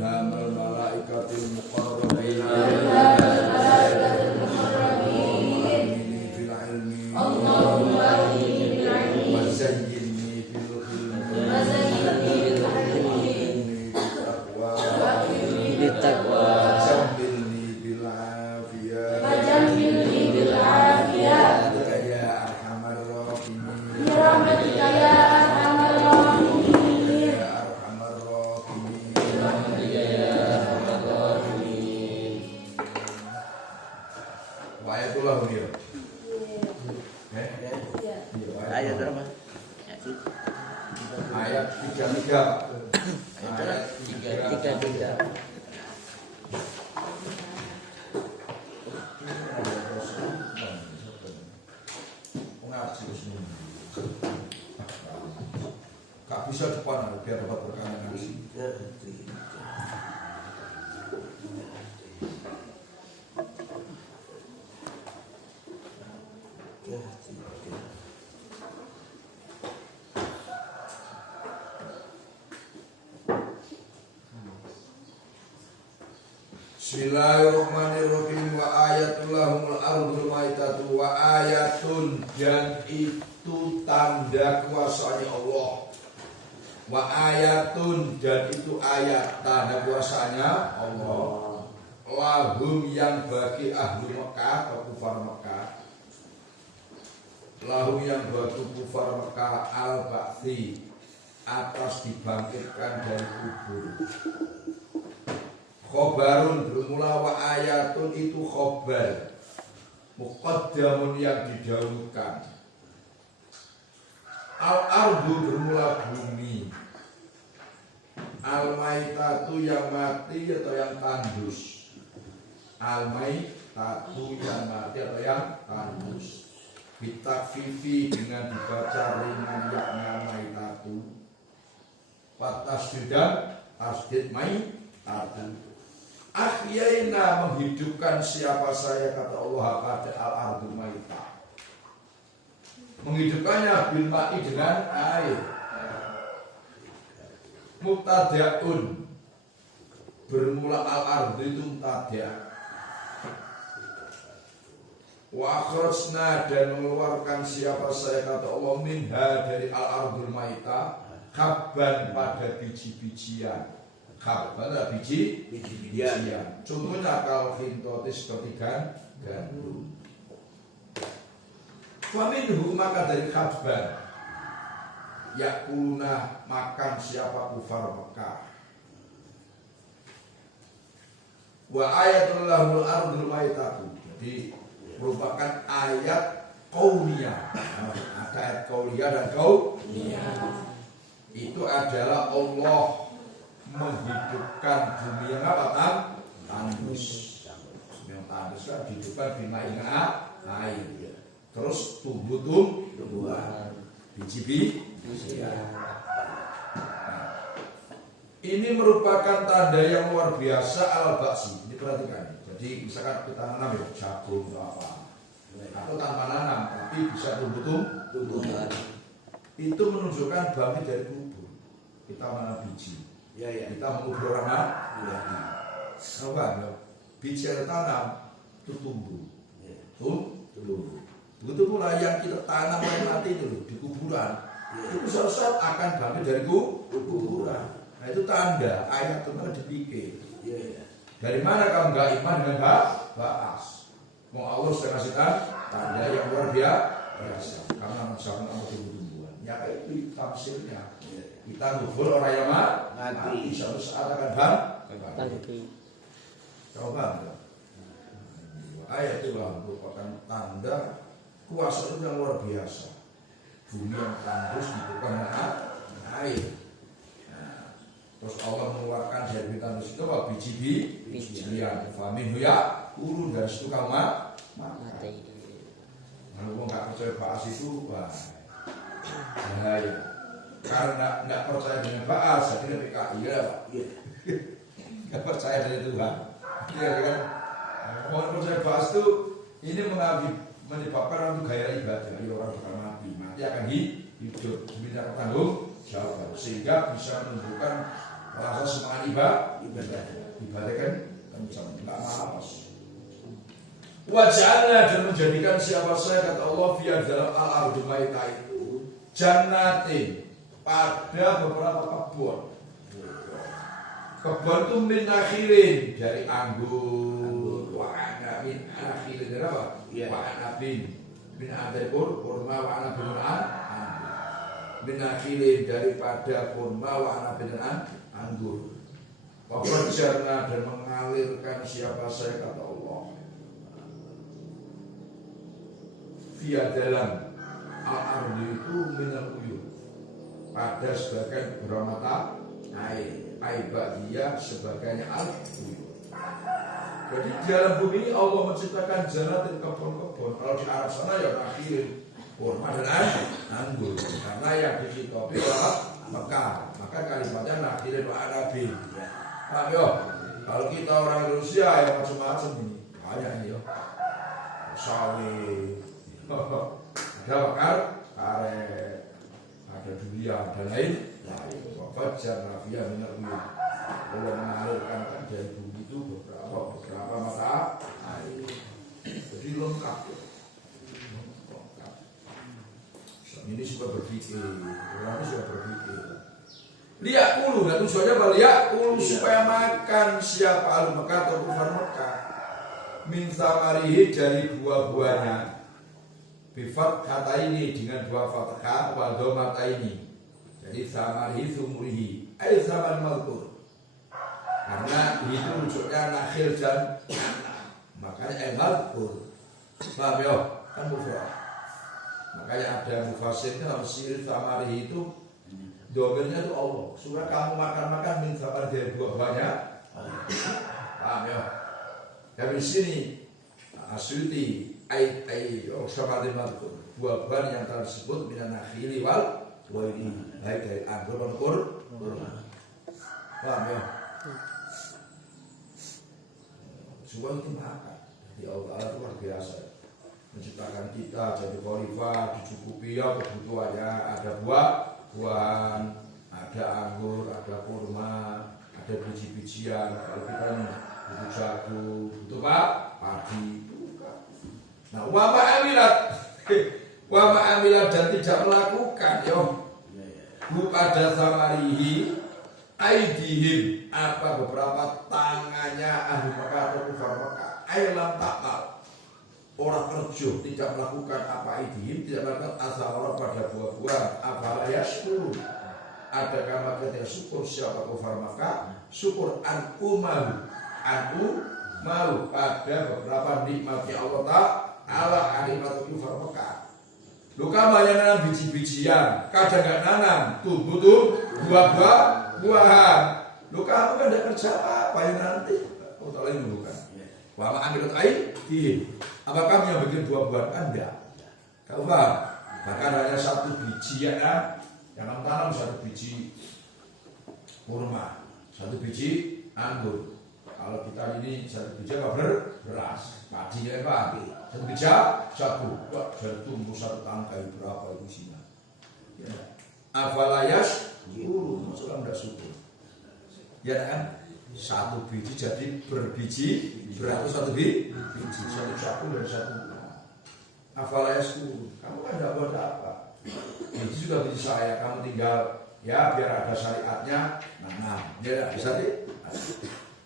ilhamal malaikatil muqarrabin Allahumma ahdini fil ilmi wa zayyinni fil hilmi wa akhirni bit taqwa jambilni bil afiyah ya arhamar rahimin ya rahmatika ya arhamar rahimin ya arhamar rahimin ya rahmatika ya arhamar rahimin. Wa ayatullah dia. Ayat berapa? Ayat 33. Ayat 33. Gak bisa depan biar dapat berkah ngaji. Bismillahirrahmanirrahim. Wa ayatul lahumul ardul maitatu wa ayatun, dan itu tanda kuasanya Allah. Wa ayatun, dan itu ayat tanda kuasanya Allah. Lahum, yang bagi ahli Mekah atau kufar Mekah. Lahum, yang bagi kufar Mekah al-ba'thi, atas dibangkitkan dari kubur. Khobarun, bermula wa ayatun, itu khobar muqaddamun, yang didahulukan. Al-ardu, bermula bumi. Al-maitatu, yang mati atau yang tandus. Al-maitatu, yang mati atau yang tandus. Bitakfifi, dengan dibaca ringan yakna maitatu. Watasdidan, tasdid maitatu. Ahyaina, menghidupkan siapa saya, kata Allah pada al-ardu maitah. Menghidupkannya bil ma'i, dengan air. Mubtada'un, bermula al-ardu itu mubtada'. Wa akhrajna, dan mengeluarkan siapa saya, kata Allah, minha, dari al-ardul maitah, habban, pada biji-bijian. Habban, biji-bijian. Contohnya kalau hintotis ketiga gandum. Faminhu, maka dari habban yakuluna, makan siapa kufar Mekah. Wa ayatul lahul ardul maitatu, jadi merupakan ayat qauliyah. Ada ayat qauliyah dan qauliyah. Itu adalah Allah menghidupkan bumi yang apa? Tandus. Yang tandus kan dihidupkan bina air. Terus tumbuhan, biji-bijian. Ini merupakan tanda yang luar biasa al-ba'si. Ini perhatikan. Jadi misalkan kita nanam ya jagung atau apa, atau tanpa nanam tapi bisa tumbuhan. Itu menunjukkan bangkit dari kubur. Kita menanam biji. Kita mengubur orang lagi. Coba biji yang tanam itu tumbuh. Begitu pula yang kita tanam yang mati itu di kuburan, itu suatu saat akan bangkit dari kuburan. Nah itu tanda ayat itu kan dipikir. Dari mana kamu nggak iman dengan ba'as? Mau Allah sudah kasih tanda yang luar biasa. Karena mengucapkan Allah tumbuh-tumbuhan. Ya itu tafsirnya. Kita ngubur orang yang mati, suatu saat akan bangkit. Coba ayat itu merupakan tanda kuasa itu yang luar biasa. Bumi yang tandus dibuka air. Nah, terus Allah mengeluarkan dari tandus itu apa? Biji-bijian. Famin huya urun, dan situ kamu mati. Kalau nggak percaya ba'as itu bahaya. Karena nggak percaya dengan ba'as, akhirnya PKI ya Pak. Nggak percaya dari Tuhan. Iya kan? Kalau percaya ba'as itu ini menyebabkan orang gaya ibadah. Ayo orang bakal mati akan hidup, diminta bertanggung jawab, sehingga bisa menunjukkan Rasa semangat ibadah kan kencang, enggak malas. Wajahnya dan menjadikan siapa saya kata Allah via dalam al-ardu maita itu jannatin pada beberapa kebun. Kebun itu min nakhirin dari anggur, wa anabin, nakhirin dari apa? Wa anabin, min adaikur, kurma wa anabin min nakhirin daripada kurma wa anabin anggur. Wafajarna dan mengalirkan siapa saya kata Allah via dalam al-ardi itu minal uyun pada sebagian beramata aibak dia sebagainya al-uyun. Jadi di dalam bumi ini Allah menciptakan jannatin kebun-kebun. Kalau di Arab sana ya nakhirin kurma dan anggur karena yang dicitopi adalah Mekah, maka kalimatnya nakhirin wa anabin. Nah, yo, kalau kita orang Indonesia ya macam-macam ini banyak nih yo, sawit, ada bakar, karet, ada durian dan lain. Wajar nafia minat uyun. Allah mengalirkan dari bumi itu beberapa mata air, jadi lengkap. Ini sudah berpikir, orang ini sudah berpikir. Lihat ulu, dan tujuannya apa? Lihat ulu supaya makan siapa ahli Mekah atau kufar Mekah. Min samarihi dari buah-buahnya. Bifat kata ini dengan dua fathah wa dhamata ini. Jadi samarihi sumurihi, ay zaman mazkur. Karena itu rujuknya nakhil dan makanya mazkur. Paham ya? Kan mufrad. Makanya ada mufasirnya harus sirih samarihi itu dobernya itu Allah. Surah kamu makan-makan minta dari buah-buahnya. Paham ya? Dari sini Asyuti seperti itu buah-buahan yang tersebut minan nakhili wal ini baik dari anggur dan kurma. Paham ya? Semua itu makan. Jadi Allah itu luar biasa. Menciptakan kita jadi khalifah, dicukupi ya kebutuhannya. Ada buah-buahan, ada anggur, ada kurma, ada biji-bijian. Kalau kita ini butuh jagung, butuh apa? Padi. Nah, wa ma'amilat dan tidak melakukan yo pada samarihi aidihim apa beberapa tangannya ahli Mekah atau kufar Mekah aylam takmal orang kerja tidak melakukan apa aidihim tidak melakukan asal pada buah-buah apa yashkur adakah maka dia syukur siapa kufar Mekah syukur anku malu pada beberapa nikmatnya Allah Ta'ala kalimat kufar Mekah. Luka banyak nanam biji-bijian, kadang gak nanam, tumbuh buah-buahan. Luka kamu kan tidak kerja apa yang nanti? Kamu tak lagi bukan. Wama angkat air, apa kamu yang bikin buah-buahan? Enggak. Kau paham? Bahkan hanya satu biji ya kan? Yang tanam satu biji kurma, satu biji anggur. Kalau kita ini satu biji apa beras, padinya apa? Satu biji jagung, jadi tumbuh satu tangkai berapa itu isinya? Afalayas, maksudnya tidak syukur. Ya kan? Satu biji jadi berbiji, beratus satu biji, satu jagung dan satu. Afalayas kamu kan tidak buat apa? Biji juga biji saya, kamu tinggal ya biar ada syariatnya, nah, ya bisa deh.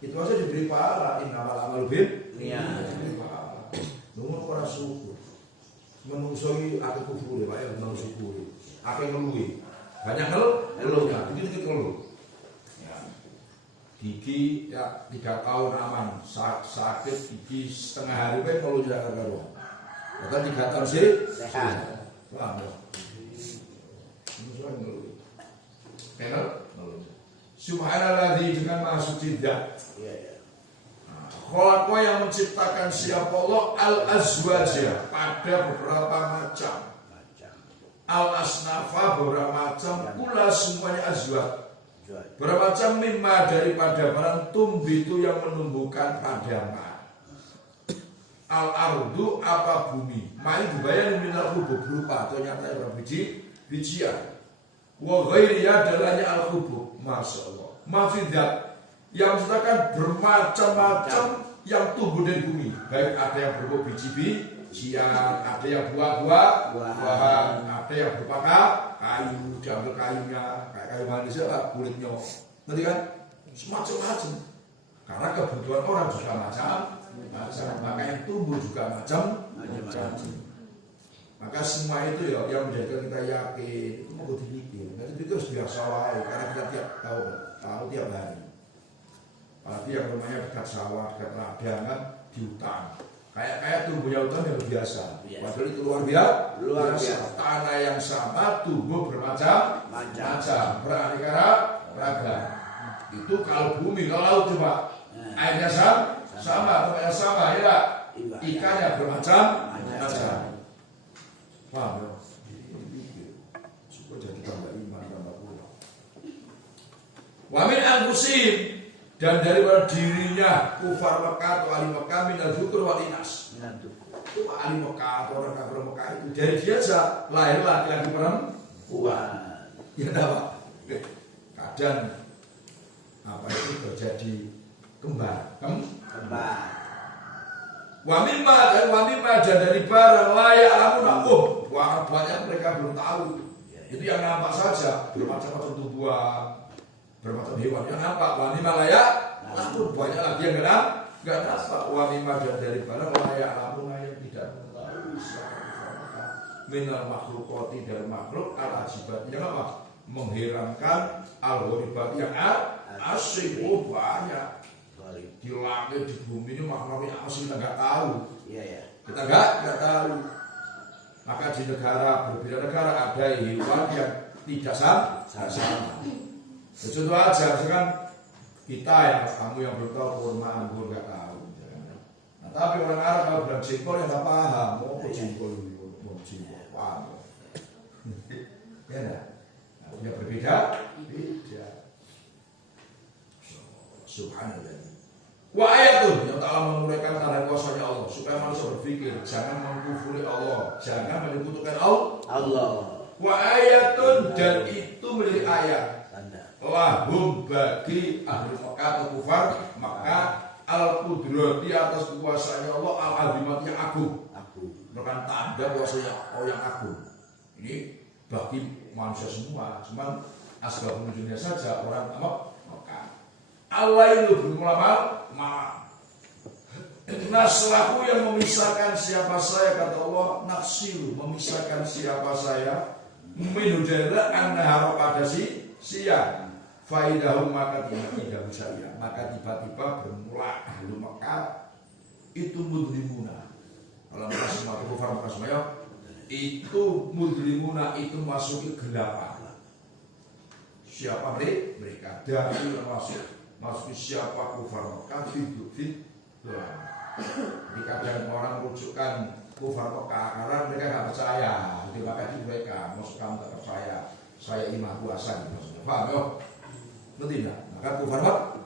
Itu aja diberi pahala innamal amalu diberi pahala. Nunggu orang syukur. Menungsoi aku kufur ya Pak ya, menung syukur. Apa yang ngeluhi? Banyak ngeluhnya, dikit-dikit ngeluh. Ya. Gigi ya 3 tahun aman, sakit gigi setengah hari kan ngeluh jaga garuh. Kata 3 tahun sih sehat. Paham ya? Menungsoi ngeluh. Kenal? Subhanalladzi dengan maha suci zat. Khalaqa yang menciptakan siapa Allah al-azwaja pada beberapa macam. Al-asnafa beberapa macam, pula semuanya azwaj. Bermacam mimma daripada barang tumbitu yang menumbuhkan padama. Al-ardu apa bumi. Main dibayar minal hubub berupa atau nyata berbiji bijian. Wa ghairiya dalanya al-hubub. Masya Allah. mafidat yang menciptakan bermacam-macam yang tumbuh dari bumi, baik ada yang berupa biji-bijian, ada yang buah-buahan, ada yang berupa kayu, diambil kayunya, kayak kayu manusia lah, kulitnya, nanti kan semacam-macam. Karena kebutuhan orang juga macam-macam, maka yang tumbuh juga macam-macam. Maka semua itu ya yang menjadikan kita yakin itu mau dipikir. Nanti pikir harus biasa wae, karena kita tiap tahu tiap hari. Apalagi yang rumahnya dekat sawah, dekat ladang kan di hutan. Kayak tumbuhnya hutan yang biasa. Padahal itu luar biasa. Tanah yang sama tumbuh bermacam-macam, beraneka ragam. Itu kalau bumi, kalau laut coba airnya sama, tempatnya sama, ya ikannya bermacam-macam. Paham ya? Supaya jadi tambah iman, tambah kuat. Wa min anfusihim, dan daripada dirinya kufar Mekah atau ahli Mekah minal dzukr wal inas. Itu ahli Mekah atau orang kafir Mekah itu dari dia saja lahir laki-laki perempuan. Ya enggak, Pak? Kadang apa itu terjadi kembar. Wamimah dan dari barang layak lamun banyak mereka belum tahu. Itu yang nampak saja, bermacam-macam tumbuhan, bermacam hewan yang nampak. Wamimah layak lamun banyak lagi yang enggak nampak. Wamimah dan dari barang layak lamun yang tidak mengetahui siapa minal makhlukoti dari makhluk al ajibat yang apa? Mengherankan al-ghoribat yang asing. Banyak di langit, di bumi ini makhluk yang asing kita nggak tahu. Kita nggak tahu. Maka di negara, berbeda negara ada hewan yang tidak sama. Contoh aja, misalkan kita yang kamu yang belum tahu kurma anggur nggak tahu. Nah, tapi orang Arab kalau bilang jengkol yang nggak paham, mau jengkol paham. Ya enggak? Nah, berbeda. Subhanallah. Wa ayatun yang telah menguraikan tanda kuasanya Allah supaya manusia berpikir jangan mengkufuri Allah, jangan menyekutukan Allah. Wa ayatun dan itu menjadi ayat. Lahum bagi ahli Mekah atau kufar Mekah al-qudrati atas kekuasaannya Allah al-azimat yang agung. Merupakan tanda kuasanya Allah yang agung. Ini bagi manusia semua, cuman asbab menunjuknya saja orang Mekah. Allah itu berulama naslahu yang memisahkan siapa saya, kata Allah, nafsilu memisahkan siapa saya, minudara annahara pada siang faidahum maka tidak bisa ya. Maka tiba-tiba bermula ahlu Mekah itu mudlimuna. Kalau mereka semua kufar Mekah semuanya itu mudlimuna, itu masuk ke gelapan. Siapa mereka? Dari yang masuk siapa kufar Mekah hidup. Jadi kadang orang rujukkan kufar Mekah karena mereka nggak percaya. Jadi maka itu mereka masuk kamu tak percaya saya imam kuasa gitu. Paham ya? Ngerti tidak? Maka kufar Mekah.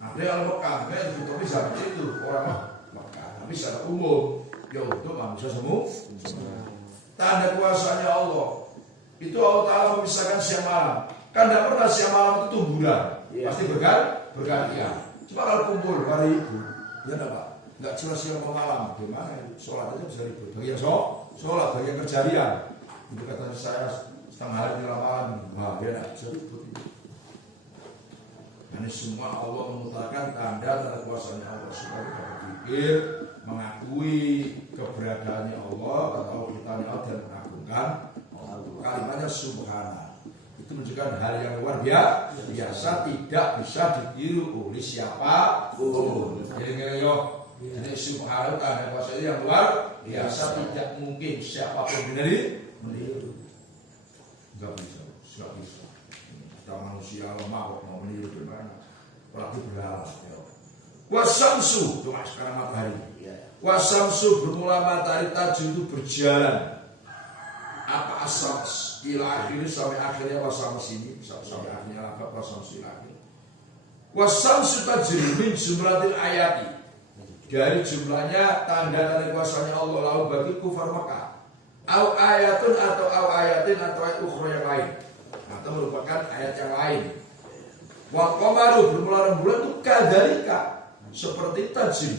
Ada yang Mekah, mereka ditutupi seperti itu orang Mekah. Tapi secara umum ya untuk manusia semua. Tanda kuasanya Allah itu Allah Ta'ala memisahkan siang malam. Kan tidak pernah siang malam itu tumbuhan, pasti bergantian. Cuma kalau kumpul hari itu, ya enggak Pak, nggak cuma siang malam. Gimana? Sholat aja bisa ribut. Bagi yang sholat, bagi yang kerjaan. Itu kata saya setengah hari di malam, wah ya enggak bisa ribut itu. Ini semua Allah mengutarakan tanda kuasanya Allah supaya kita berpikir, mengakui keberadaannya Allah atau kitanya Allah dan mengagungkan kalimatnya subhana. Itu menunjukkan hal yang luar biasa, tidak bisa ditiru oleh siapapun. Jadi ini subhana tanda kuasa yang luar biasa, tidak mungkin siapapun meniru. Enggak bisa. Kita manusia lemah kok mau meniru gimana? Apalagi berhala. Wasamsu, cuma sekarang matahari. Wasamsu bermula matahari tajud itu berjalan. Apa asams ila akhirnya sampai akhirnya wasams ini sampai akhirnya apa wasams ila akhir. Wasamsu tajri min jumlatil ayati, dari jumlahnya tanda-tanda kuasanya Allah lalu bagi kufar Mekah. Au ayatun atau au ayatin atau ayat ukhra yang lain, atau merupakan ayat yang lain. Wal qamaru bermula rembulan itu kadzalika seperti tajim.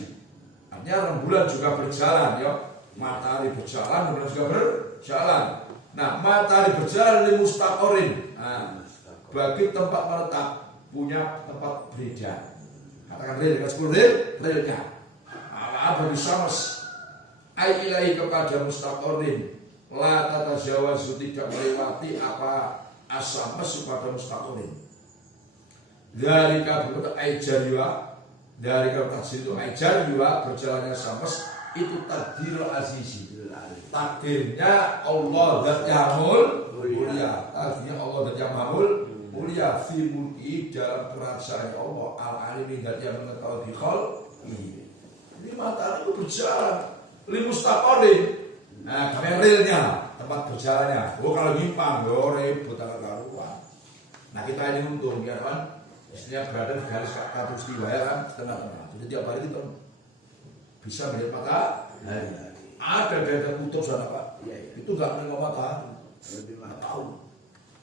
Artinya rembulan juga berjalan ya. Matahari berjalan, rembulan juga berjalan. Nah, matahari berjalan li mustaqorin. Nah, bagi tempat menetap punya tempat beredar. Katakan rel dengan 10 relnya. Apa bisa mas? Ai ilahi kepada mustaqorin. La tatajawazu tidak melewati apa asamas pada mustaqorin. Dari kabupaten Aijariyah, dari kabupaten itu Aijariyah berjalannya samas itu takdir azizi. Takdirnya Allah dan yang mulia. Takdirnya Allah dan yang mulia fi mulki dalam kerajaan Allah al-alimi dan yang mengetahui khalqi. Ini matahari itu berjalan li mustaqorin. Nah, kameralnya tempat berjalannya. Oh kalau nyimpang, ribut karuan. Nah kita ini untung ya kan. Istrinya berada di garis katulistiwa ya kan, tengah-tengah. Jadi tiap hari kita bisa melihat matahari. Ada daerah kutub sana Pak. Itu nggak melihat matahari. Nggak tahu.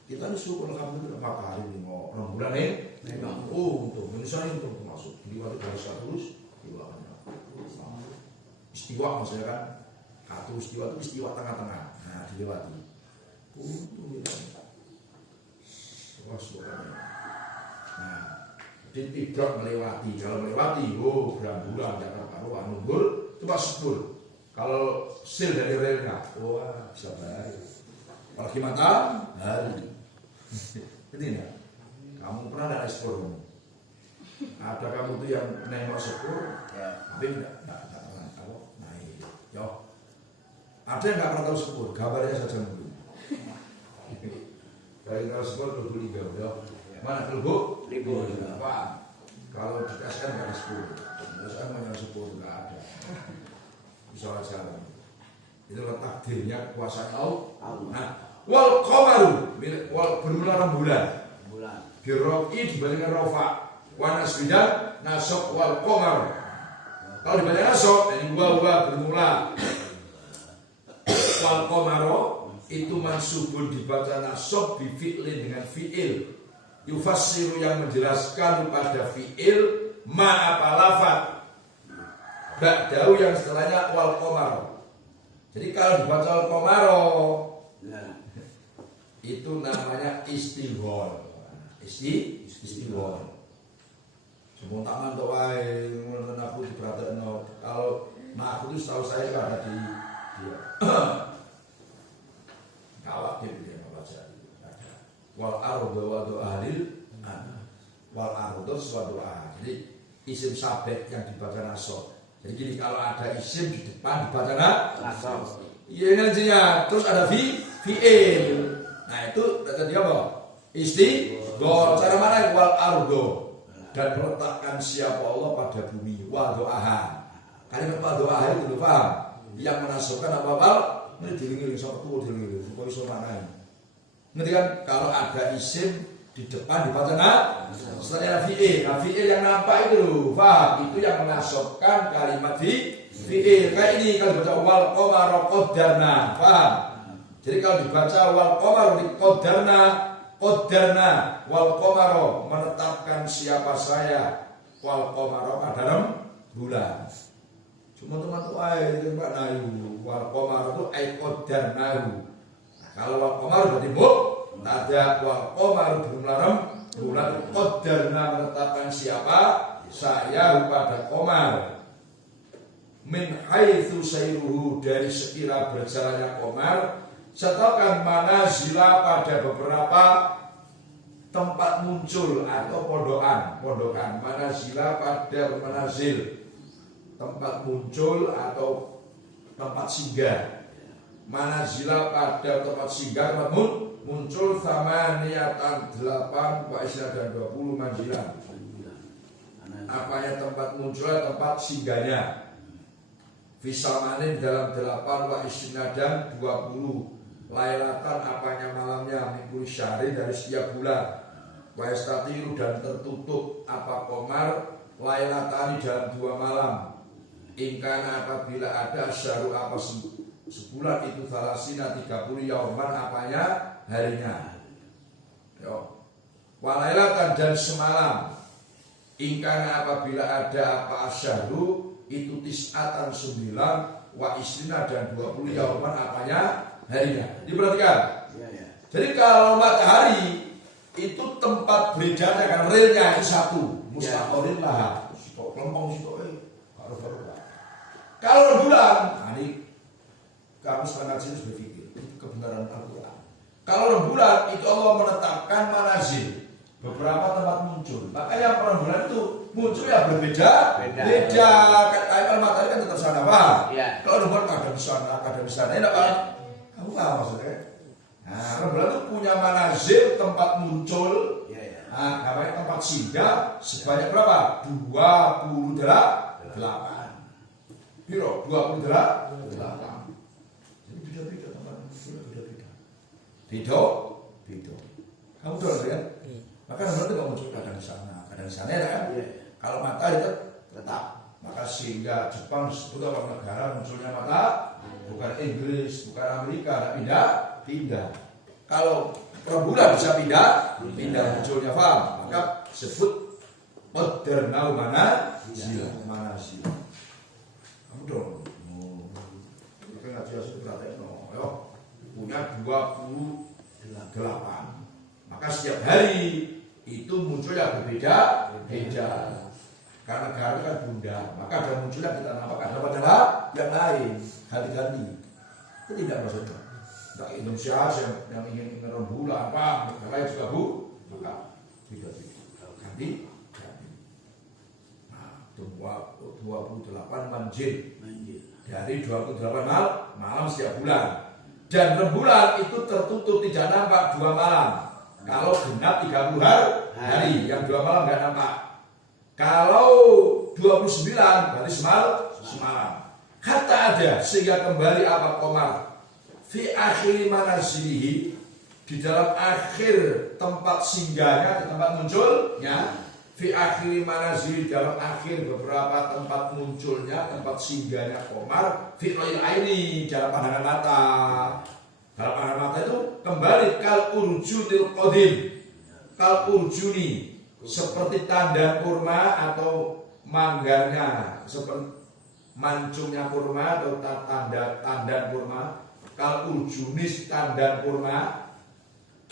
Kita ini syukur alhamdulillah matahari ini mau rembulan Oh, untuk Indonesia ini untuk masuk. Jadi waktu garis katulistiwa. Istiwa maksudnya kan. Katulistiwa itu istiwa tengah-tengah. Nah dilewati. Untung ya. Wah, nah, jadi tidak melewati. Kalau melewati, berbulan jangan karuan nunggur, cuma 10. Kalau sil dari relnya, wah bisa baik. Apalagi matahari. Ini enggak? Kamu pernah ada ekspor? Ada kamu tuh yang nengok sepur, tapi enggak pernah tahu. Naik, yo. Ada yang enggak pernah tahu sepur, gambarnya saja dulu. Dari tahu sepur dulu yo. Mana kelubuk? Libur. Apa? Kalau di KSN nggak ada sepuluh. KSN hanya 10 nggak ada. Bisa aja. Itu takdirnya kekuasaan Allah. Nah, wal qamaru wal bermula rembulan. Biroki dibandingkan rofa. Wanas bidan nasok wal qamar. Kalau dibandingkan nasok, ini gua bermula. Wal qamaro itu mansubun dibaca nasok bi fi'lin dengan fi'il. Yufassiru yang menjelaskan pada fi'il ma apa lafad ba'dahu yang setelahnya wal qamar. Jadi kalau dibaca wal qamaro itu namanya istighol. Istighol. Semua tak mantuk wae ngono aku diperhatekno. Kalau aku itu setahu saya ada di dia. Kawat dia baca. Wal ardu wa ahlil wal ardu suatu jadi isim sabek yang dibaca nasab. Jadi gini, kalau ada isim di depan dibaca nasab. Iya nantinya terus ada fi'il. Nah itu tadi apa? Istighol. Cara mana wal ardu dan meletakkan siapa Allah pada bumi. Wa doaha. Kalimat wa doaha itu paham? Yang menasabkan apa? Ini dilingi sama tuh dilingi supaya iso manai. Nanti kan kalau ada isim di depan dibaca setelahnya fi'il. Nah fi'il yang nampak itu loh, paham? Itu yang menasabkan kalimat fi'il. Kayak ini kalau dibaca wal qamara qaddarna, paham? Jadi kalau dibaca wal qamara qaddarna wal qamara menetapkan siapa saya wal qamara pada bulan. Cuma teman-teman air itu Pak Nayu wal qamara itu ai qaddarnahu. Kalau wal qamar berarti ada wal qamar bulan qaddarna menetapkan siapa saya pada qamar min haitsu sayruhu dari sekira berjalannya qamar sertakan manazila pada beberapa tempat muncul atau pondokan manazila pada manazil tempat muncul atau tempat singgah. Manazila pada tempat singgah namun muncul sama niatan 8 wa isna dan 20 manzilan. Apanya tempat muncul tempat singgahnya. Fisamanin dalam 8 wa isna dan 20 lailatan apanya malamnya minggu syahri dari setiap bulan. Wa istatiru dan tertutup apa qamar lailatani dalam 2 malam. Ingkana apabila ada syaru apa sebulan itu salasina 30 yauman apanya harinya. Yo. walailatan dan semalam. Ingkana apabila ada apa asyahru itu tis'atan 9 wa isrina dan 20 yauman apanya harinya. Diperhatikan. Jadi kalau matahari itu tempat beredarnya kan realnya itu satu, mustaqorin lah. Sitok kelempong sitok Kalau bulan, nah ini kamu sekarang sini berpikir itu kebenaran Al-Quran. Kalau bulan itu Allah menetapkan manazil. Beberapa tempat muncul, makanya bulan itu muncul ya berbeda. Kalau matahari kan tetap sana, Pak. Ya. Kalau bulan kadang di sana, kadang di sana, enak Pak. Kamu paham maksudnya? Nah, bulan itu punya manazil tempat muncul. Nah, namanya tempat singgah sebanyak berapa? 28. Biro 28. Jadi beda-beda tempat muncul, beda-beda. Beda. Kamu tahu kan? Maka berarti nggak muncul kadang di sana ya kan? Kalau matahari tetap. Maka sehingga Jepang disebut apa negara munculnya mata, bukan Inggris, bukan Amerika, pindah. Kalau rembulan bisa pindah munculnya paham. Maka sebut modernau mana sila. Kamu dong. Kita nggak jelas itu berarti punya 28. Maka setiap hari itu munculnya berbeda. Karena negara kan bunda, maka ada munculnya kita namakan adalah yang lain, ganti-ganti. Itu tidak maksudnya. Tidak Indonesia yang ingin rembulan apa, negara yang juga maka tidak ganti. Nah, 28 manjil dari 28 malam setiap bulan. Dan rembulan itu tertutup tidak nampak 2 malam. Kalau genap 30 hari, yang 2 malam nggak nampak. Kalau 29 berarti semalam. Kata ada sehingga kembali apa komar fi akhir manazilihi di dalam akhir tempat singgahnya, tempat munculnya. Fi akhir manazil dalam akhir beberapa tempat munculnya, tempat singgahnya komar. Fi aini dalam pandangan mata. Dalam pandangan mata itu kembali kal urjunil qadim. Kal urjuni seperti tanda kurma atau manggarnya, seperti mancungnya kurma atau tanda kurma. Kal urjunis tanda kurma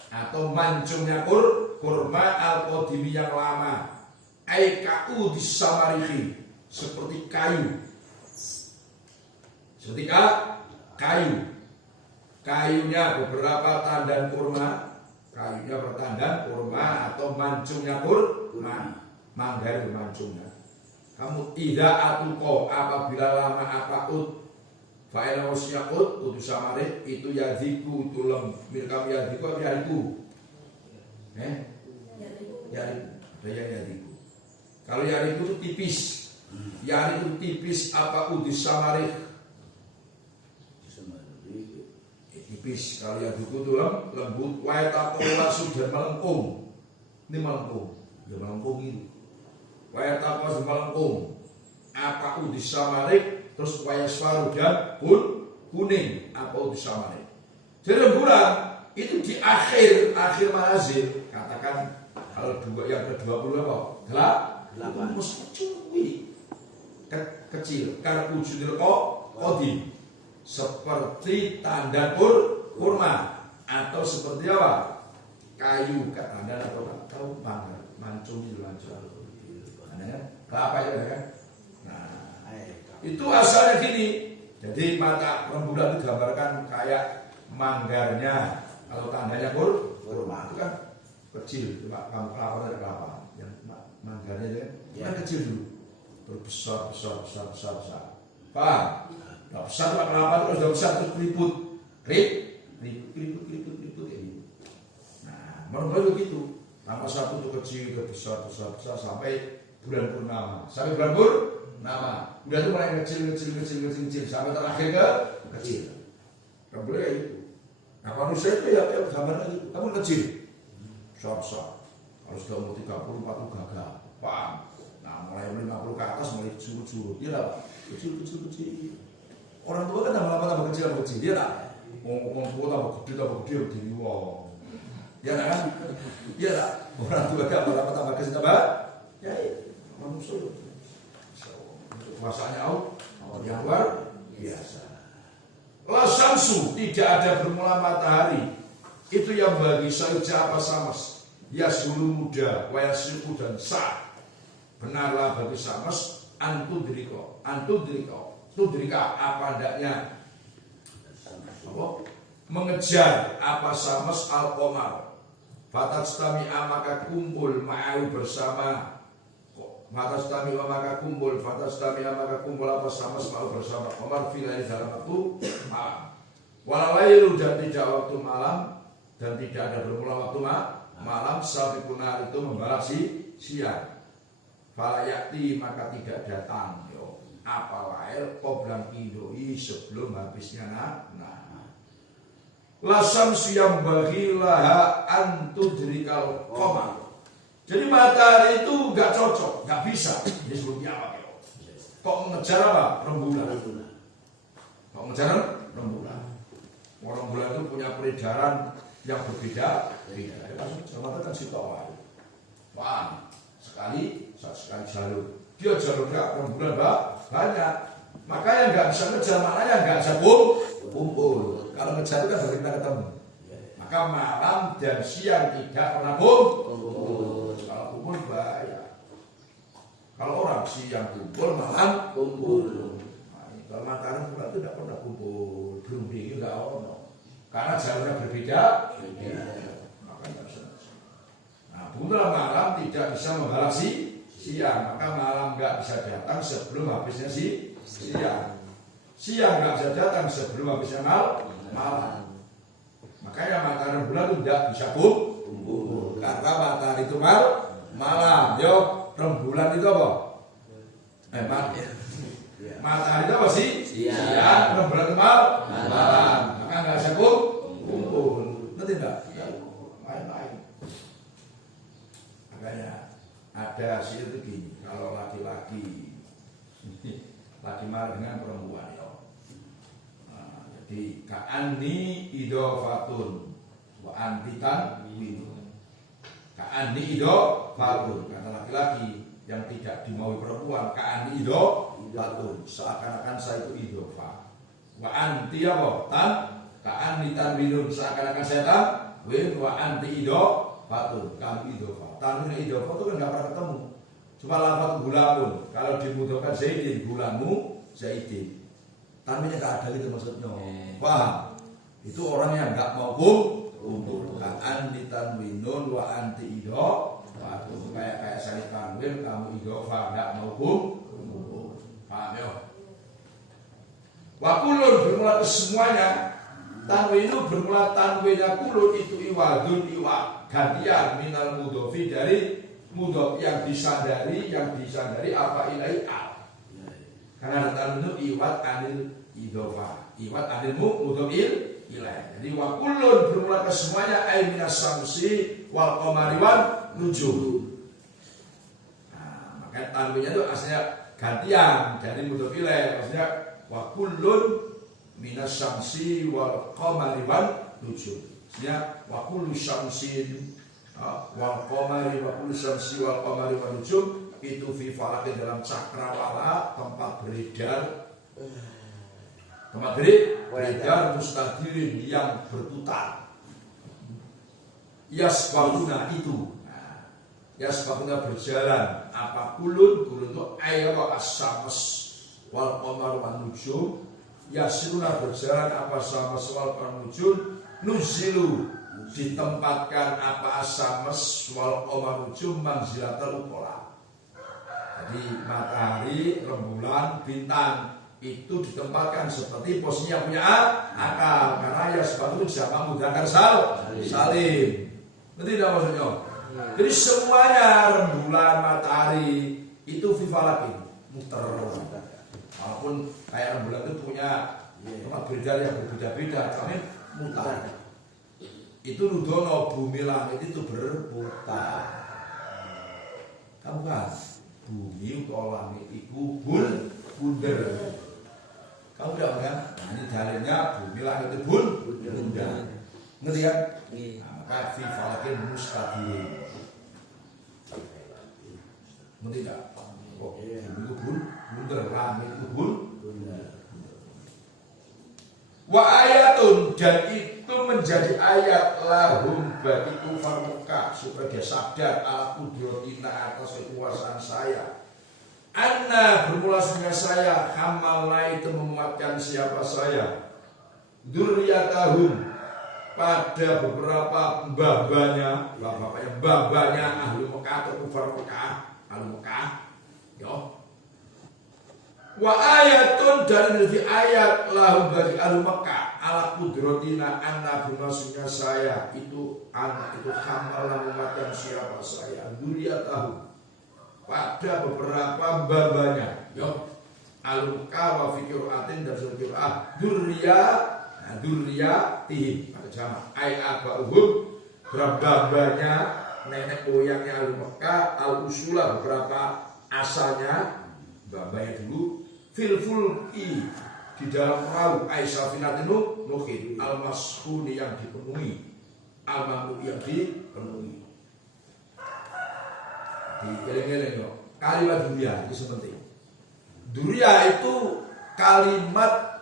atau mancungnya kurma al-qadimi yang lama. Aikau disamarihi seperti kayu. Seperti kayu. Kayunya beberapa tandan kurma, kayunya bertandan kurma atau mancungnya kurma, manggar mancungnya. Kamu tidak atuko apabila lama apa fa'ila wasnya utu samarih itu yadiku tulem mirkam yadiku apa yadiku? Yadiku. Kalau yadiku itu tipis, yadiku tipis apa utu samarih? Tipis. Kalau yadiku itu lembut, wayatakola sudah melengkung. Ini melengkung, ya melengkung itu. Wayatakola sudah melengkung. Apa utu samarih? Terus wayaswaru dan kuning apa utus samarik. Jadi rembulan itu di akhir manazil. Katakan kalau yang ke-20 apa? 8 kecil karena wujudil qadim seperti tanda kurma atau seperti apa? Kayu tanda atau mancung itu apa ya kan? Itu asalnya gini. Jadi mata rembulan itu gambarkan kayak manggarnya. Kalau tandanya kurma itu kan kecil, cuma kamu kelapa ada kelapa. Yang manggarnya itu kan kecil dulu. Terus besar. Paham? Nah, besar pak kelapa terus udah besar terus keriput ini. Nah, menurut begitu. Tambah satu itu kecil, besar sampai bulan purnama. Sampai bulan purnama. Udah tuh mulai kecil sampai terakhir ke kecil. Kamu boleh kayak gitu. Nah manusia itu ya gambar lagi. Kamu kecil, besar. Kalau sudah umur 30, 40 gagal. Paham? Nah mulai 50 ke atas mulai curut. Dia lah kecil. Orang tua kan tambah kecil. Dia lah. Orang tua tambah gede berdiri wong. Ya kan? Dia lah. Orang tua gak berapa tambah kasih tambah. Ya, manusia itu. Kuasanya Allah yang luar biasa. La syamsu, tidak ada bermula matahari. Itu yang bagi saja apa samas. Yasulu muda, wayasiku dan sah. Benarlah bagi samas antudriko. Tudrika apa hendaknya? Mengejar apa samas al-qamar. Fatastami'a maka kumpul ma'au bersama. Fatastami'a maka kumpul apa samas ma'au bersama qamar filai dalam waktu malam. Walalailu dan tidak waktu malam dan tidak ada bermula waktu malam. Sabiquna itu membalas siang. Falayakti maka tidak datang yo apa lail qoblan idoi sebelum habisnya lasam siyam bagilaha antudrikal qamar. Jadi matahari itu gak cocok, gak bisa. Ini sebelumnya apa yo? Kok mengejar apa? Rembulan. Kok mengejar rembulan. Orang bulan itu punya peredaran yang berbeda. Sama kan sitawan. Wah, sekali jalur. Dia jalurnya rembulan banyak. Makanya nggak bisa ngejar, maknanya nggak bisa kumpul. Kalau ngejar itu kan baru kita ketemu. Maka malam dan siang tidak pernah kumpul. Kalau kumpul bahaya. Kalau orang siang kumpul, malam kumpul. Kalau matahari bulan itu tidak pernah kumpul. Berunding nggak ono. Karena jalurnya berbeda. Makanya bunga malam tidak bisa membalas siang, maka malam nggak bisa datang sebelum habisnya siang. Siang nggak bisa datang sebelum habisnya malam. Makanya matahari bulan itu tidak bisa kumpul. Karena matahari itu malam. Yo, rembulan itu apa? Matahari itu apa sih? Siang. Rembulan itu malam. Maka nggak bisa kumpul. Ngerti nggak? Main-main. Makanya ada sih itu gini, kalau laki-laki lagi marah dengan perempuan ya. Jadi ka'anni idofatun wa antitan winu. Ka'anni idofatun, kata laki-laki yang tidak dimaui perempuan, ka'anni idofatun, seakan-akan saya itu idofa. Wa anti apa? Ka'anni tanwinun, seakan-akan saya tanwin. Wa anti idofatun, kamu idofa. Tanwin idofa itu kan nggak pernah ketemu. Cuma lafaz gulamun. Kalau dimudokan Zaidin, gulamu Zaidin. Tanwinnya nggak ada gitu maksudnya. Paham? Itu orang yang nggak mau kumpul. Anti tanwinun wa anti idofa. Kayak saya tanwin, kamu idofa, nggak mau kumpul. Paham ya? Wakulun bermula semuanya. Tanwinu bermula tanwinnya kulun itu iwadun gantian minal mudhofi dari mudhof yang disandari apa ilai al. Karena tanwinu iwad anil idhofa, iwad anil mudhof ilai. Jadi wa kullun bermula ke semuanya ay minas samsi wal qamari wan nujum. Nah, maka tanwinnya itu aslinya gantian dari mudhof ilai, maksudnya wa kullun minas samsi wal qamari wan nujum. Ya, wa kullu syamsin wal qamari wa kullu syamsi wal qamari wan nujum itu fi falakin dalam cakrawala tempat beredar mustadirin yang berputar. Yasbahuna itu. Yasbahuna berjalan apa kulun itu ayat as-syams wal qamar wan nujum. Yasiruna berjalan apa syams wal qamar nujum. Nuzilu ditempatkan apa asames wal qamar nujum manzilatul uqala. Jadi matahari, rembulan, bintang itu ditempatkan seperti posisinya punya akal. Karena ya sebab itu jamak mudzakkar salim. Ngerti tidak maksudnya? Jadi semuanya rembulan, matahari itu fifalakin muter. Walaupun kayak rembulan itu punya tempat beredar yang berbeda-beda, tapi mutar. Itu nudono bumi langit itu berputar. Kamu kan bumi atau langit itu bundar. Kamu udah kan? Nah, ini dalilnya bumi langit itu bundar. Ngerti kan? Nah, maka fi falakin mustaqim. Ngerti enggak? Oh, itu bundar, langit itu bundar. Wa ayatun, dan itu menjadi ayat lahum bagi kufar Mekah supaya dia sadar ala kudratina atas kekuasaan saya. Anna bermula dengan saya hamalna itu memuatkan siapa saya. Dzurriyyatahum, pada beberapa babanya ahli Mekah atau kufar Mekah, ahli Mekah, yo. Wa ayatun, dan lebih ayat lahum bagi ahli Mekah ala kudratina anna bermaksudnya saya itu anak itu hamalna memuatkan siapa saya. Dzurriyyatahum, pada beberapa babanya, yo. Ahli Mekah wa fi qira'atin dan surah Dzurriyyatihim pada jamak ay abauhum, babanya nenek moyangnya ahli Mekah, al-usula beberapa asalnya babanya dulu, fil fulki di dalam perahu ay safinatinu nuhin al-mashuni yang dipenuhi, al-mamlu yang dipenuhi. Dieling-eling yo, kalimat duria itu penting. Duria itu kalimat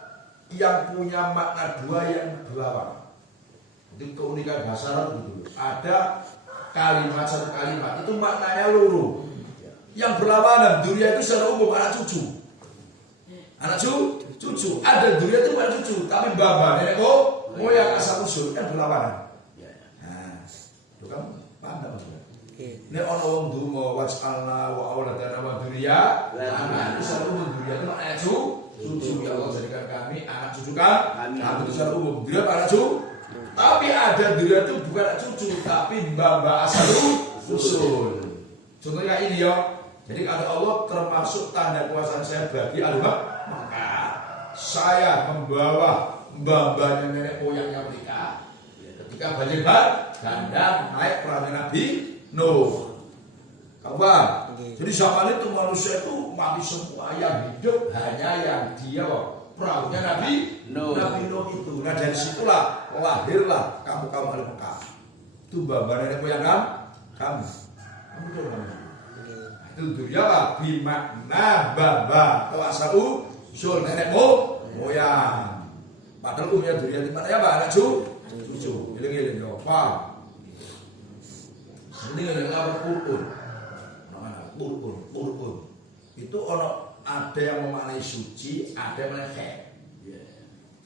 yang punya makna dua yang berlawan. Itu keunikan bahasa Arab gitu. Ada kalimat, satu kalimat itu maknanya loro. Yang berlawanan, duria itu secara umum anak cucu. Anak cucu. Ada duria itu anak cucu, tapi baba nenek moyang asal usul kan berlawanan. Nah, itu kan paham maksudnya. Nek ana wong donga waj'alna wa auladana wa duria, anak secara umum duria itu maknanya cucu. Ya Allah jadikan kami anak cucu kan, itu secara umum duria anak cucu. Tapi ada duria itu bukan anak cucu, tapi baba asal usul. Contohnya ini ya. Jadi kata Allah termasuk tanda kuasa saya bagi ahli Mekah. Saya membawa babanya nenek moyangnya mereka ketika banjir bandang naik perahu Nabi Nuh. Kabar. Jadi zaman itu manusia itu mati semua, yang hidup hanya yang dia perahunya Nabi Nuh itu. Nah dari situlah lahirlah kamu ahli Mekah. Itu baba nenek moyang kamu. Kamu tahu kan? Itu duria apa? Bimakna baba atau asal usul nenek moyang. Padahal umumnya duria di mana ya pak? Anak cucu. Giling-giling yo. Paham? Ini yang purpun. Itu ada yang memaknai suci, ada yang memaknai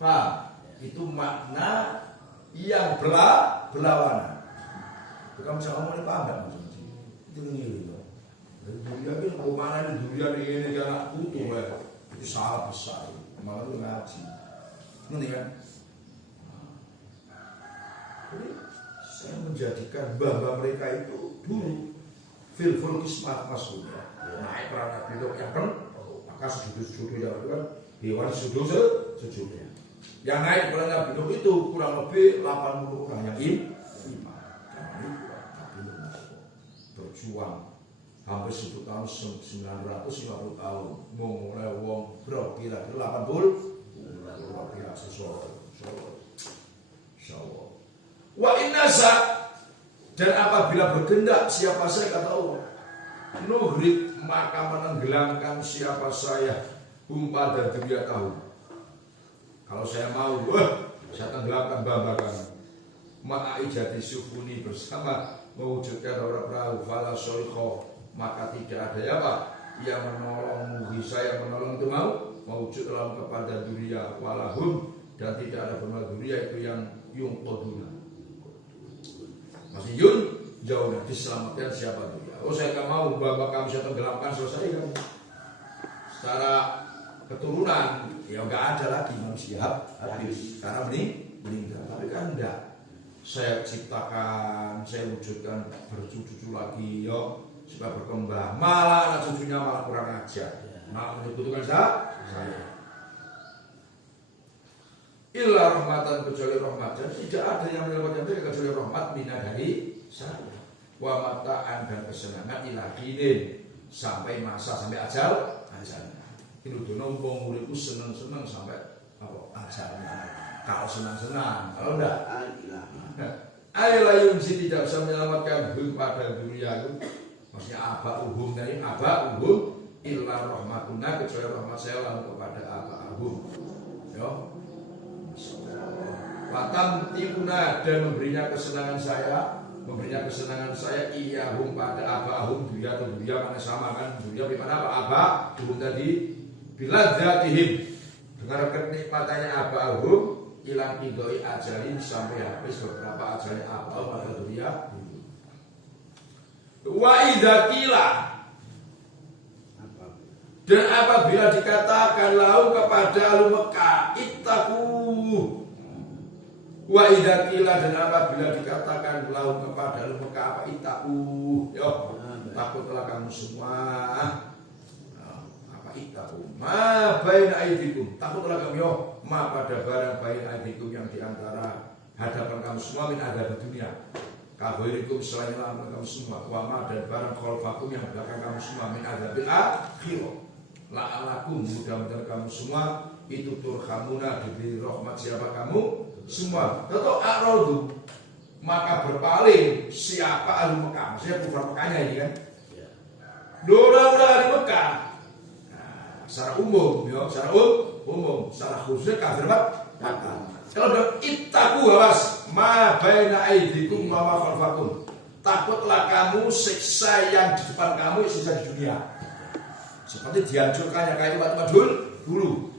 paham? Itu makna yang berlawanan. Itu kamu bisa ngomong ini paham gak maksudnya? Itu ini. Dunia ini kemana ini dunia ini anak putu itu salah besar. Malah itu ngaji. Ngerti kan? Jadi saya menjadikan baba mereka itu dulu fil kismat maksudnya naik perahu Nabi Nuh yang maka sujud yang itu kan hewan sujud. Yang naik perahu Nabi Nuh itu kurang lebih 80 orang yang iman. Nabi Nuh berjuang hampir 10 tahun, 950 tahun mulai wong bro kira-kira 80 kira sesuatu insyaallah. Wa innasa, dan apabila bergendak siapa saya kata Allah nuhrik maka menenggelamkan siapa saya pada dunia tahu. Kalau saya mau saya tenggelamkan babakan ma'a ijati sufuni bersama mewujudkan orang perahu fala soikho, maka tidak ada apa yang menolong saya menolong itu mau mewujud dalam kepada dunia walahum, dan tidak ada benar dunia itu yang yung koduna masih yun jauh nanti diselamatkan siapa dunia. Oh saya gak mau bapak kami saya tenggelamkan selesai kan secara keturunan ya gak ada lagi manusia habis karena meninggal. Tapi kan enggak, saya ciptakan, saya wujudkan bercucu lagi yo supaya berkembang, malah anak cucunya malah kurang ajar, malah menyebutkan saya. Illa rahmatan, kecuali rahmat, dan tidak ada yang mendapatkan mereka kecuali rahmat mina dari saya. Wa mataan, dan kesenangan ila dinin, sampai masa, sampai ajal. Itu dono wong uripku seneng-seneng sampai apa ajalnya. Kalau senang-senang, kalau enggak ayolah yunsi tidak bisa menyelamatkan pada dunia itu Maksudnya aba'uhum dari aba'uhum illa rahmatuna, kecuali rahmat saya lalu kepada aba'uhum. Ya. Watam tiuna, dan memberinya kesenangan saya iyahum pada aba'uhum, dunia atau dunia mana sama kan, dunia bagaimana apa aba'uhum tadi bila zatihim, dengan kenikmatannya aba'uhum ilang idoi ajalin sampai habis beberapa ajalnya aba'uhum pada dunia. Wa idza qila, dan apabila dikatakan lahu kepada ahli Mekah ittaqu, wa idza qila, dan apabila dikatakan lahu kepada ahli Mekah apa ittaqu, yo takutlah kamu semua, apa ittaqu ma baina aidikum, takutlah kamu yo ma pada barang baina aidikum yang diantara hadapan kamu semua min adab dunia, kabirikum selain lama kamu semua, wama dan barang khalfakum yang belakang kamu semua min adzabil akhirah, la'alakum mudah-mudahan kamu semua itu turhamuna, diberi rahmat siapa kamu semua. Tentu a'radu, maka berpaling siapa ahli Mekah, maksudnya kufar Mekahnya ini kan, orang-orang ahli Mekah. Nah, secara umum, ya, secara umum, secara khususnya kafir Mekah. Kalau bilang ittaqu awas ma baina aidikum wa ma khalfakum, takutlah kamu siksa yang di depan kamu, siksa di dunia. Seperti dihancurkannya kayak tempat dulu,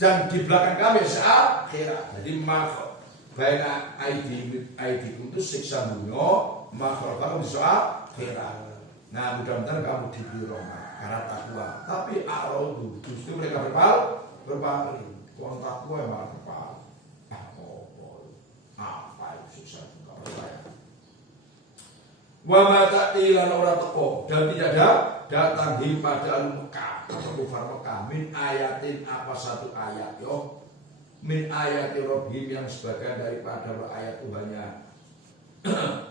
dan di belakang kami akhirat. Jadi ma baina aidikum itu siksa dunia, ma khalfakum siksa akhirat. Nah, mudah-mudahan kamu diberi rahmat karena takwa. Tapi a'radu, justru mereka berpaling. Orang takwa yang malah berpaling. Apa itu susah juga percaya. Wa mata ilan ora teko, dan tidak ada datang him pada ahli Mekah atau kufar Mekah min ayatin, apa satu ayat yo min ayati rabbihim, yang sebagian daripada ayat Tuhannya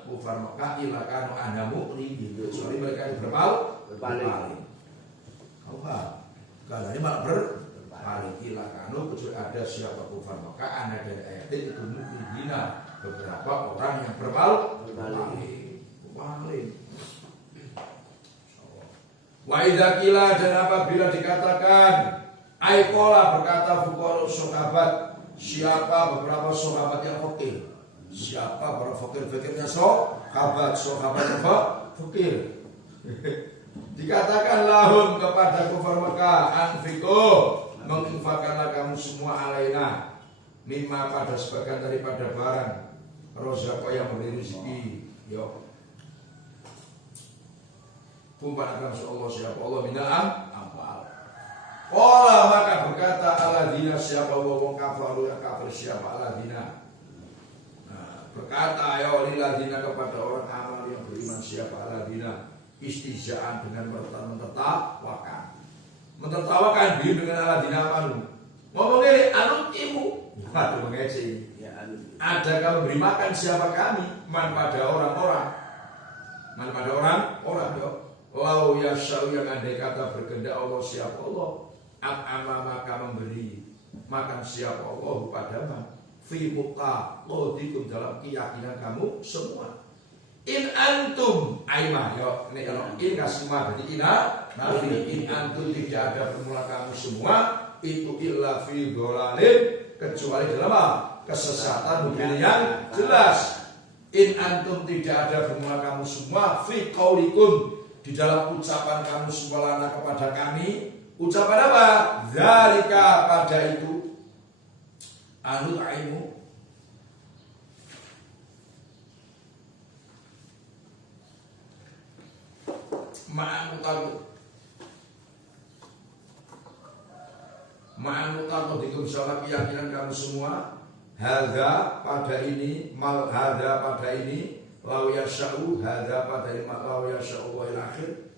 kufar Mekah ilakanu anamu ri, kecuali mereka yang berpaling. Kau paham? Karena ini malah berpaling ilakanu, kecuali ada siapa kufar Mekah anak dari ayat itu mu'minina, beberapa orang yang berpaling. Wa idza qila, dan apabila dikatakan aikola, berkata fuqara sahabat, siapa beberapa sahabat yang fakir, siapa para fakir-fakirnya sahabat yang fakir. Dikatakan lahum kepada kufar Mekah, anfiqu, menginfakkanlah kamu semua alaina mimma, pada sebagian daripada barang rozaqo yang memberi rezeki, yo kumpulkan Allah siapa Allah minal amal. Qala, maka berkata aladina, siapa wong kafaru yang kafir, siapa aladina. Nah, berkata ya liladina, kepada orang amal yang beriman, siapa aladina, istihzaan dengan mentertawakan diri dengan aladina amalu. Ngomongnya anut ibu, waduh mengecek. Ada kamu beri makan siapa kami, man pada orang-orang yo. Lau yashau, yang andai kata berkehendak Allah siapa Allah, at'ama, maka memberi makan siapa Allah padamu, fi muqtadikum, dalam keyakinan kamu semua. In antum aimah, yo ini kalau in kasma berarti nafi. In antum, tidak ada permula kamu semua itu illa fi dhalalin, kecuali dalam kesesatan mungkin yang jelas. In antum, tidak ada permula kamu semua fi qaulikum, di dalam ucapan kamu semua lana kepada kami. Ucapan apa? Zalika, pada itu anut aimu, ma'anutaku dikum sholat, keyakinan kamu semua. Hadza, pada ini, mal hadza, pada ini, lau yasha'u, hadza, pada ini, lau yasha'u wa ilakhir,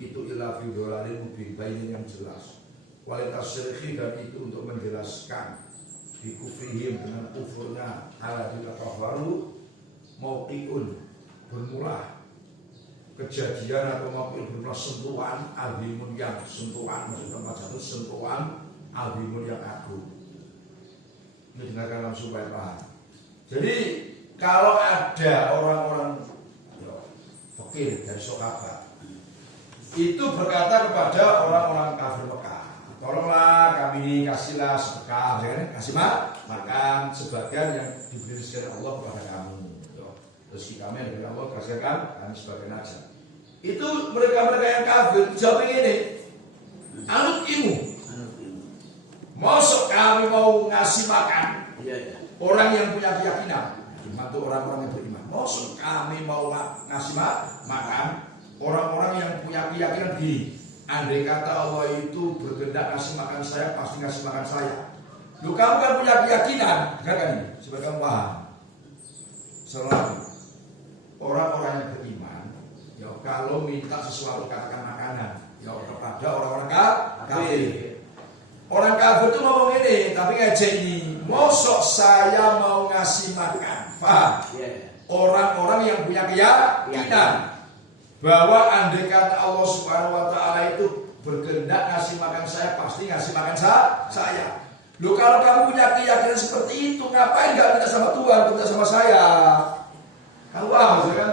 itu ila fi dhalalin mubin, bayin yang jelas. Kualitas syirki, dan itu untuk menjelaskan di kufrihim, dengan kufurnya ala dikatafaru mauqi'un, bermula kejadian atau mauqi'un, bermula sentuhan azimun, yang sentuhan, maksudnya macam itu sentuhan azimun yang agung. Ini dengarkan langsung supaya paham. Jadi kalau ada orang-orang fakir dari sahabat itu berkata kepada orang-orang kafir Mekah, tolonglah kami ini, kasihlah sedekah, kasih makan sebagian yang diberi rezeki Allah kepada kamu. Rezeki kami dari Allah kasihkan kami sebagian aja. Itu mereka-mereka yang kafir jawab ini, anut ilmu. Masuk kami mau ngasih makan orang yang punya keyakinan, itu orang-orang yang beriman. Masuk kami mau ngasih makan orang-orang yang punya keyakinan begini. Andai kata Allah itu berkehendak ngasih makan saya, pasti ngasih makan saya. Lu kamu kan punya keyakinan, kan ini? Sebagai kamu paham. Selalu orang-orang yang beriman, ya kalau minta sesuatu katakan makanan, ya kepada orang-orang kafir. Orang kafir itu ngomong ini, tapi ngejek ini. Mosok saya mau ngasih makan, paham? Orang-orang yang punya keyakinan bahwa andai kata Allah Subhanahu wa taala itu berkehendak ngasih makan saya, pasti ngasih makan saya. Loh kalau kamu punya keyakinan seperti itu, ngapain enggak minta sama Tuhan, minta sama saya? Kamu paham kan?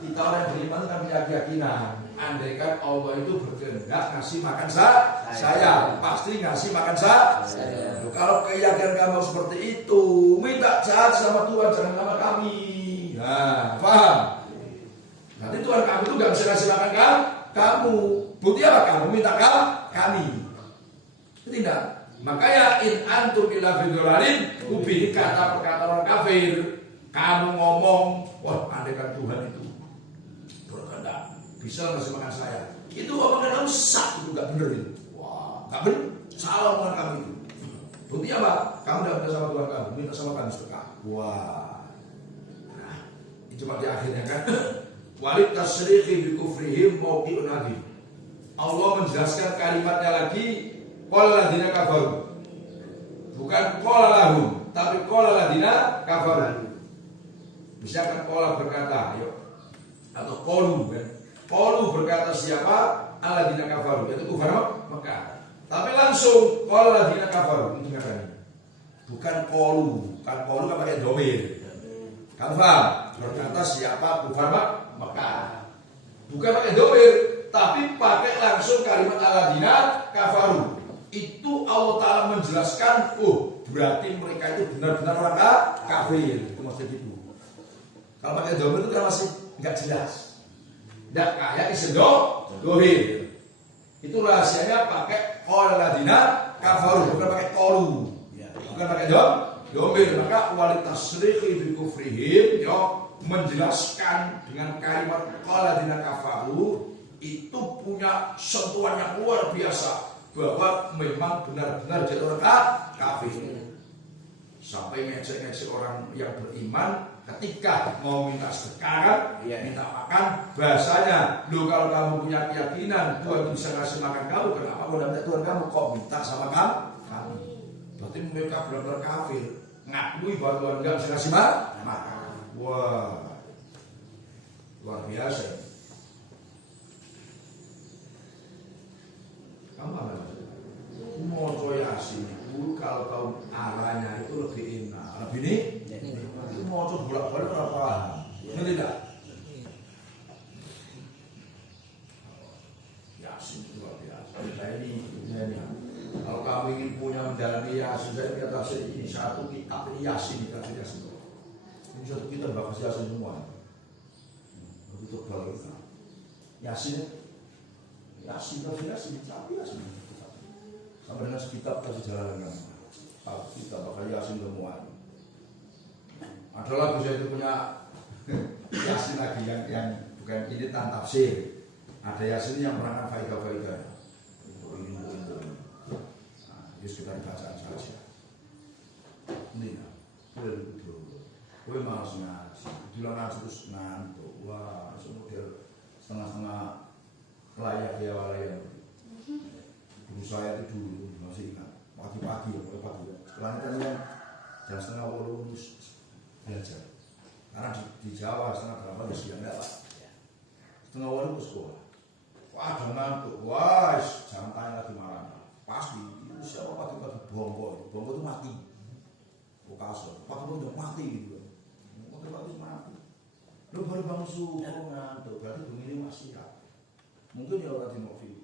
Kita orang yang beriman kan punya keyakinan. Andai kan Allah itu berkehendak ngasih makan saya, pasti ngasih makan saya. Loh, kalau keyakinan kamu seperti itu, minta jahat sama Tuhan, jangan sama kami. Nah, paham? Nanti Tuhan kamu itu gak bisa ngasih makan kamu. Bukti apa? Kamu minta kami. Tidak. Makanya in antum illa fidolarin ubi kata perkataan orang kafir. Kamu ngomong, wah andai kan Tuhan itu berkehendak bisa ngasih makan saya. Itu omongan kamu sah, itu gak bener itu. Wah, gak bener. Salah omongan kamu itu. Bukti apa? Kamu udah minta sama Tuhan kamu, minta sama kami sedekah. Wah. Nah, itu cuma di akhirnya kan. Walid tasrihi bi kufrihim mauqi'un adzim. Allah menjelaskan kalimatnya lagi, qala ladina kafaru. Bukan qala lahum, tapi qala ladina kafaru. Misalkan qala berkata, yuk, atau qalu kan. Qalu berkata siapa? Alladzina kafaru, yaitu kufar Mekah. Tapi langsung qala ladina kafaru, itu katanya. Bukan qalu kan pakai dhamir. Kamu paham? Berkata siapa kufar Mekah. Bukan pakai dhamir, tapi pakai langsung kalimat alladzina kafaru. Itu Allah Ta'ala menjelaskan, oh berarti mereka itu benar-benar orang kafir. Itu maksudnya gitu. Kalau pakai dhamir itu kan masih nggak jelas. Nggak kayak dohir. Itu rahasianya pakai qala alladzina kafaru, bukan pakai qalu. Bukan pakai dhamir. Maka walid tasrihi bi kufrihim, menjelaskan dengan kalimat qala alladzina kafaru itu punya sentuhan yang luar biasa bahwa memang benar-benar jadi orang kafir. Sampai ngecek-ngecek orang yang beriman ketika mau minta sedekah, minta makan, bahasanya, loh kalau kamu punya keyakinan Tuhan bisa ngasih makan kamu, kenapa kau minta Tuhan kamu kok minta sama kami? Berarti mereka benar-benar kafir, ngakui bahwa Tuhan nggak bisa ngasih makan. Wah, luar biasa. Kamu apa? Moco Yasin itu kalau tahu arahnya itu lebih enak, lebih ini. Itu moco bolak-balik apa? Ini tidak. Yasin itu luar biasa. Nah ini. Kalau kamu ingin punya mendalami Yasin, saya kata ini satu kitab ini Yasin, dikasih Yasin. Ini satu kitab bahas Yasin semua. Itu tebal kita. Yasin, tapi Yasin. Sama dengan sekitar kasih jalan yang kita bakal Yasin semua. Ada lagu saya itu punya Yasin lagi yang bukan ini tafsir. Ada Yasin yang menerangkan faedah-faedah. Ini sekitar bacaan saja. Ini ya, boleh betul. Gue malas ngaji, bilang ngaji terus ngantuk. Wah, semodel setengah-setengah layak ya walaya. Guru saya itu dulu masih ingat pagi-pagi ya. Setelah itu kan jam setengah 8 belajar. Karena di Jawa setengah 8 siang enggak Pak. Setengah 8 ke sekolah. Wah, ada ngantuk. Wah, santai lagi marah. Pasti itu siapa pagi-pagi bongko itu mati. Kasar, pagi-pagi udah mati gitu. Pagi-pagi mati. Lu baru bangun subuh ngantuk, berarti begini masih ya. Mungkin ya orang di film.